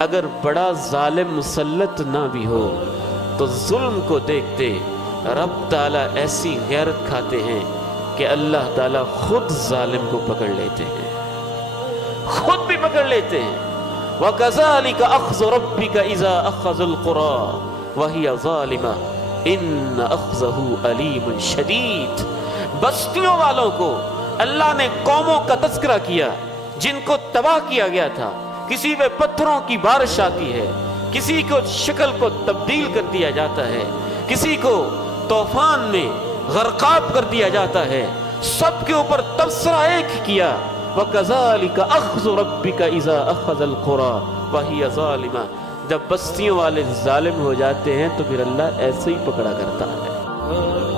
اگر بڑا ظالم مسلط نہ بھی ہو تو ظلم کو دیکھتے رب تعالیٰ ایسی غیرت کھاتے ہیں کہ اللہ تعالیٰ خود ظالم کو پکڑ لیتے ہیں، خود بھی پکڑ لیتے ہیں۔ وَكَذَلِكَ أَخْذُ رَبِّكَ إِذَا أَخَذَ الْقُرَىٰ وَهِيَ ظَالِمَةٌ إِنَّ أَخْذَهُ أَلِيمٌ شَدِيدٌ۔ بستیوں والوں کو اللہ نے قوموں کا تذکرہ کیا جن کو تباہ کیا گیا تھا، کسی پہ پتھروں کی بارش آتی ہے، کسی کو شکل کو تبدیل کر دیا جاتا ہے، کسی کو طوفان میں غرقاب کر دیا جاتا ہے، سب کے اوپر تبصرہ ایک کیا، وَكَذَلِكَ أَخْذُ رَبِّكَ إِذَا أَخَذَ الْقُرَىٰ وَهِيَ ظَالِمَةٌ۔ جب بستیوں والے ظالم ہو جاتے ہیں تو پھر اللہ ایسے ہی پکڑا کرتا ہے۔